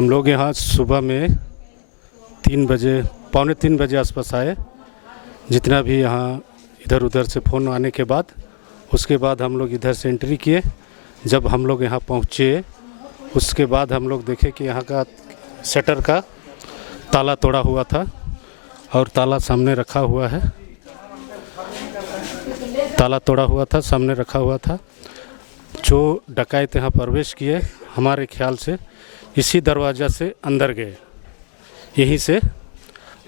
हम लोग यहाँ सुबह में 3 बजे, पौने 3 बजे आसपास आए। जितना भी यहाँ इधर उधर से फ़ोन आने के बाद, उसके बाद हम लोग इधर से एंट्री किए। जब हम लोग यहाँ पहुँचे, उसके बाद हम लोग देखे कि यहाँ का शटर का ताला तोड़ा हुआ था और ताला सामने रखा हुआ है। ताला तोड़ा हुआ था, सामने रखा हुआ था। जो डकैत यहाँ प्रवेश किए, हमारे ख्याल से इसी दरवाज़ा से अंदर गए, यहीं से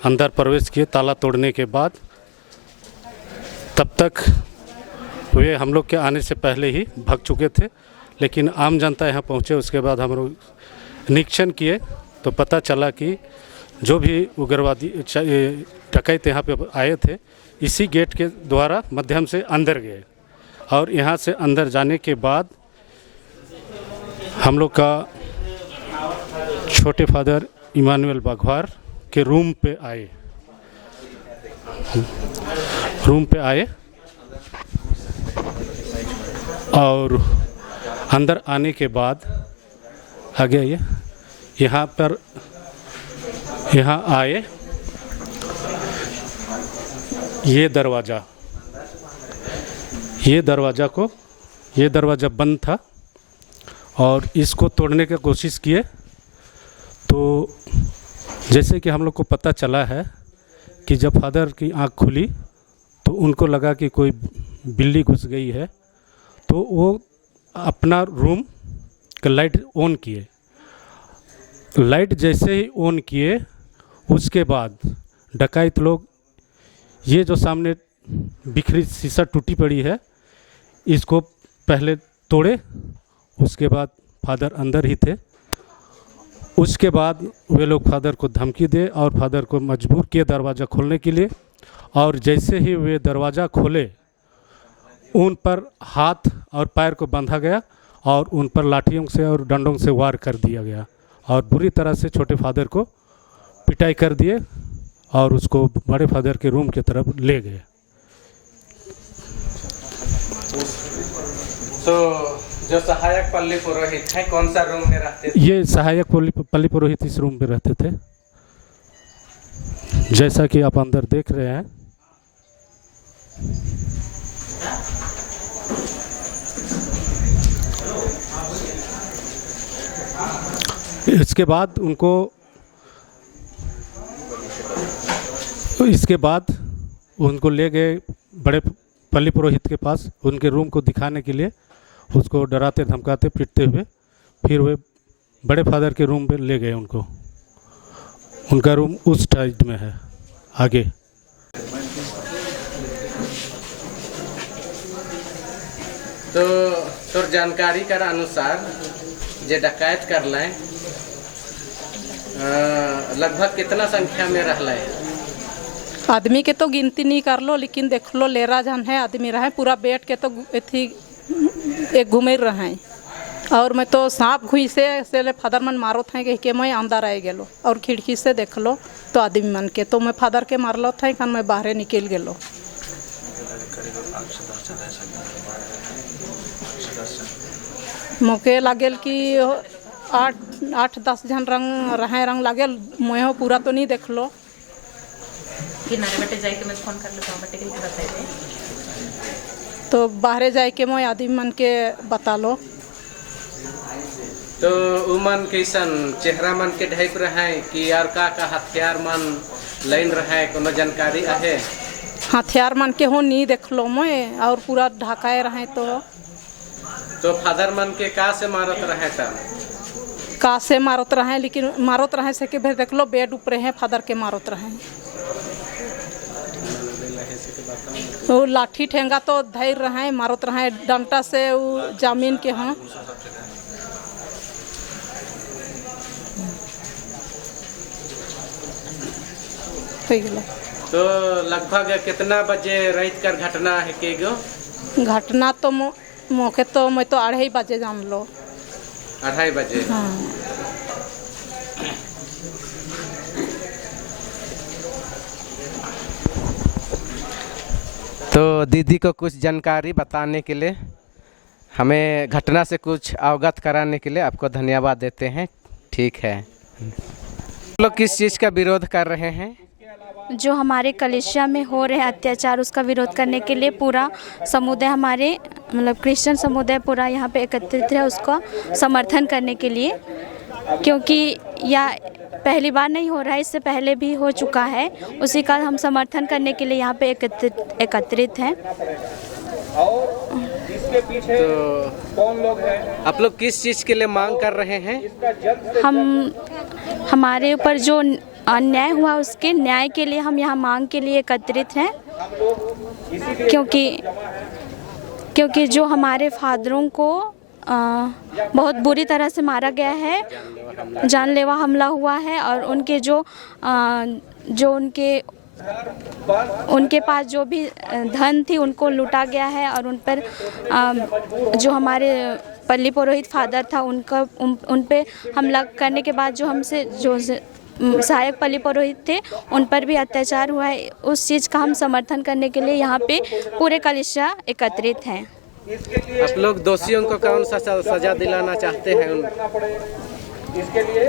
अंदर प्रवेश किए ताला तोड़ने के बाद। तब तक वे हम लोग के आने से पहले ही भाग चुके थे, लेकिन आम जनता यहाँ पहुँचे। उसके बाद हम लोग निरीक्षण किए तो पता चला कि जो भी उग्रवादी डकैत यहाँ पे आए थे, इसी गेट के द्वारा माध्यम से अंदर गए और यहाँ से अंदर जाने के बाद हम लोग का छोटे फादर इमानुएल बाघवार के रूम पे आए। और अंदर आने के बाद आगे आइए, यहाँ आए। ये दरवाज़ा बंद था और इसको तोड़ने की कोशिश किए। तो जैसे कि हम लोग को पता चला है कि जब फादर की आंख खुली तो उनको लगा कि कोई बिल्ली घुस गई है, तो वो अपना रूम का लाइट ऑन किए। लाइट जैसे ही ऑन किए, उसके बाद डकैत लोग ये जो सामने बिखरी शीशा टूटी पड़ी है, इसको पहले तोड़े। उसके बाद फादर अंदर ही थे। उसके बाद वे लोग फादर को धमकी दे और फादर को मजबूर किए दरवाज़ा खोलने के लिए। और जैसे ही वे दरवाज़ा खोले, उन पर हाथ और पैर को बांधा गया और उन पर लाठियों से और डंडों से वार कर दिया गया और बुरी तरह से छोटे फादर को पिटाई कर दिए और उसको बड़े फादर के रूम की तरफ ले गए। तो जो सहायक पल्ली पुरोहित है, कौन सा रूम में रहते थे? ये सहायक पल्ली पुरोहित इस रूम में रहते थे, जैसा कि आप अंदर देख रहे हैं। इसके बाद उनको ले गए बड़े पल्ली पुरोहित के पास, उनके रूम को दिखाने के लिए। उसको डराते धमकाते पीटते हुए फिर वे बड़े फादर के रूम पे ले गए उनको। उनका रूम उस साइड में है आगे। तो जानकारी कर अनुसार जे डकैत कर लें, लगभग कितना संख्या में रह लें? आदमी के तो गिनती नहीं कर लो, लेकिन देख लो लेरा जन है आदमी रहे पूरा बैठ के तो थी एक घूमे रहे। और मैं तो सांप घुई से फादर मन मारो थे कि मैं अंदर आ गेलो और खिड़की से देख लो तो आदमी मन के तो मैं फादर के मारलो थे खान मैं बाहर निकल गेलो। मौके लागेल कि 8-10 जन रंग लागेल। मैं पूरा तो नहीं देख लो। तो बाहरे जाए के मैं आदमी मन के बता लो। तो उमन कैसन चेहरा मन के ढाइप रहे कि यार का हथियार मन लाइन रहे, कोनो जानकारी है? हथियार मन के हो नहीं देख लो मैं, और पूरा ढकाए रहे। तो फादर मन के का से मारत रहे? तब का से मारत रहे, लेकिन मारत रहे से के फिर देख लो बेड ऊपर है फादर के मारत रहे। तो लाठी ठेंगा तो धैर रहे, मारत रहे डंटा से वो जमीन के। हाँ तो लगभग कितना बजे रात कर घटना है के गो? घटना तो मौके तो मैं तो 2:30 बजे जान लो। 2:30 बजे? हाँ। तो दीदी को कुछ जानकारी बताने के लिए, हमें घटना से कुछ अवगत कराने के लिए आपको धन्यवाद देते हैं। ठीक है। लोग किस चीज़ का विरोध कर रहे हैं? जो हमारे कलिसिया में हो रहे अत्याचार उसका विरोध करने के लिए पूरा समुदाय हमारे मतलब क्रिश्चियन समुदाय पूरा यहाँ पे एकत्रित है उसका समर्थन करने के लिए, क्योंकि यह पहली बार नहीं हो रहा है, इससे पहले भी हो चुका है। उसी का हम समर्थन करने के लिए यहाँ पे एकत्रित हैं। तो आप लोग किस चीज़ के लिए मांग कर रहे हैं? हमारे ऊपर जो अन्याय हुआ उसके न्याय के लिए हम यहाँ मांग के लिए एकत्रित हैं, क्योंकि जो हमारे फादरों को बहुत बुरी तरह से मारा गया है, जानलेवा हमला हुआ है, और उनके जो उनके पास जो भी धन थी उनको लूटा गया है, और उन पर जो हमारे पल्ली पुरोहित फादर था उन पे हमला करने के बाद जो हमसे जो सहायक पल्ली पुरोहित थे उन पर भी अत्याचार हुआ है। उस चीज़ का हम समर्थन करने के लिए यहाँ पे पूरे कलिसिया एकत्रित हैं। आप लोग दोषियों को कौन सा सजा दिलाना चाहते हैं? इसके लिए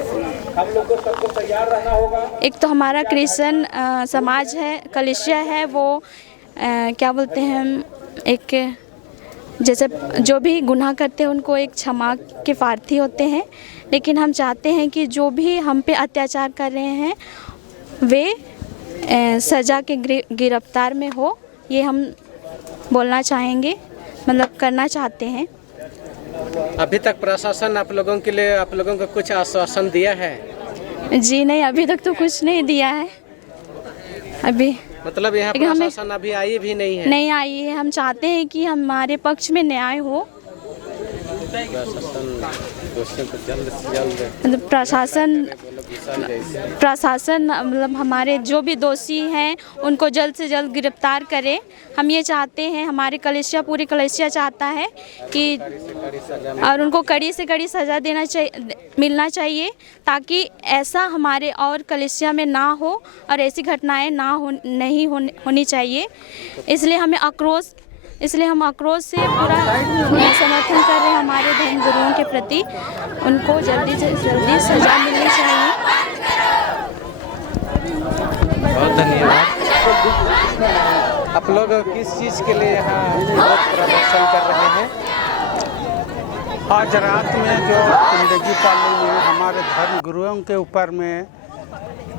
हम लोग को सबको तैयार रहना होगा। एक तो हमारा क्रिश्चियन समाज है, कलिसिया है, वो क्या बोलते हैं हम, एक जैसे जो भी गुनाह करते हैं उनको एक क्षमा के प्रार्थी होते हैं, लेकिन हम चाहते हैं कि जो भी हम पे अत्याचार कर रहे हैं वे सज़ा के गिरफ्तार में हो, ये हम बोलना चाहेंगे, मतलब करना चाहते हैं। अभी तक प्रशासन आप लोगों को कुछ आश्वासन दिया है? जी नहीं, अभी तक तो कुछ नहीं दिया है। अभी मतलब यहाँ प्रशासन अभी आई भी नहीं है? नहीं आई है। हम चाहते हैं कि हमारे पक्ष में न्याय हो। मतलब प्रशासन मतलब हमारे जो भी दोषी हैं उनको जल्द से जल्द गिरफ्तार करे। हम ये चाहते हैं, हमारे कलिसिया पूरी कलिसिया चाहता है कि और उनको कड़ी से कड़ी सज़ा मिलना चाहिए, ताकि ऐसा हमारे और कलिसिया में ना हो और ऐसी घटनाएं नहीं होनी चाहिए। इसलिए हम आक्रोश से पूरा समर्थन कर रहे हैं हमारे धर्म गुरुओं के प्रति। उनको जल्दी से जल्दी सजा मिलनी चाहिए। बहुत धन्यवाद। आप लोग किस चीज़ के लिए यहाँ प्रदर्शन कर रहे हैं? आज रात में जो जिंदगी पाली में हमारे धर्म गुरुओं के ऊपर में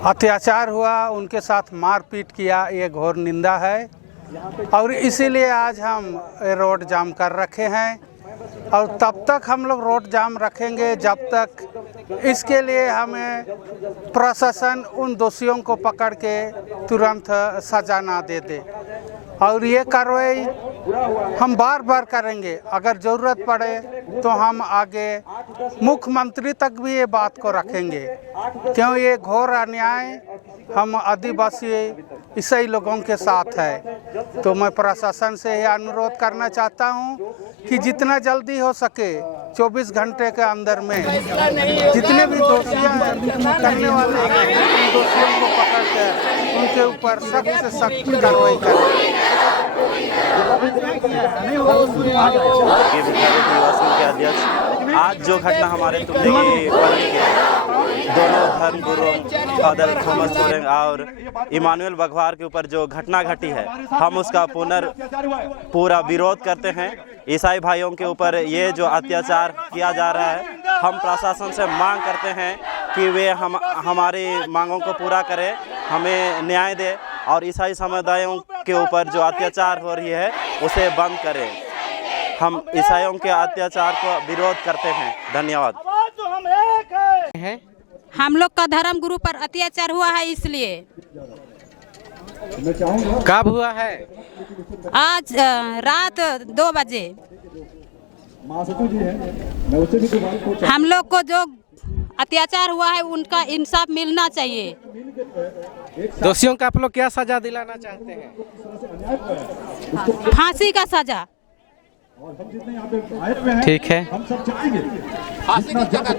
अत्याचार हुआ, उनके साथ मारपीट किया, ये घोर निंदा है, और इसीलिए आज हम रोड जाम कर रखे हैं। और तब तक हम लोग रोड जाम रखेंगे जब तक इसके लिए हमें प्रशासन उन दोषियों को पकड़ के तुरंत सजा ना दे दे। और ये कार्रवाई हम बार बार करेंगे। अगर ज़रूरत पड़े तो हम आगे मुख्यमंत्री तक भी ये बात को रखेंगे, क्यों ये घोर अन्याय हम आदिवासी ईसाई लोगों के साथ है। तो मैं प्रशासन से यह अनुरोध करना चाहता हूँ कि जितना जल्दी हो सके 24 घंटे के अंदर में जितने भी दोषियाँ करने वाले हैं दोषियों को पकड़ कर उनके ऊपर सख्त से सख्त कार्रवाई करें। आज जो घटना हमारे तुमने दोनों धर्म गुरु फादर थॉमस सोरेंग और इमानुएल बघवार के ऊपर जो घटना घटी है, हम उसका पूरा विरोध करते हैं। ईसाई भाइयों के ऊपर ये जो अत्याचार किया जा रहा है, हम प्रशासन से मांग करते हैं कि वे हमारी मांगों को पूरा करें, हमें न्याय दे, और ईसाई समुदायों के ऊपर जो अत्याचार हो रही है उसे बंद करें। हम ईसाइयों के अत्याचार को विरोध करते हैं। धन्यवाद। हम लोग का धर्म गुरु पर अत्याचार हुआ है, इसलिए। कब हुआ है? आज रात 2 बजे। हम लोग को जो अत्याचार हुआ है उनका इंसाफ मिलना चाहिए। दोषियों का आप लोग क्या सजा दिलाना चाहते हैं? फांसी का सजा। ठीक है। फांसी की जगह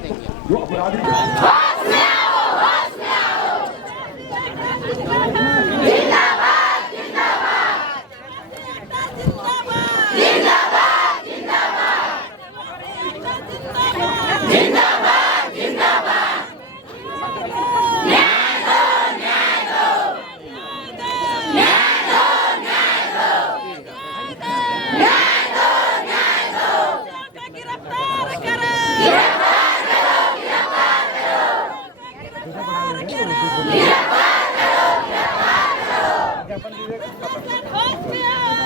होश में आओ।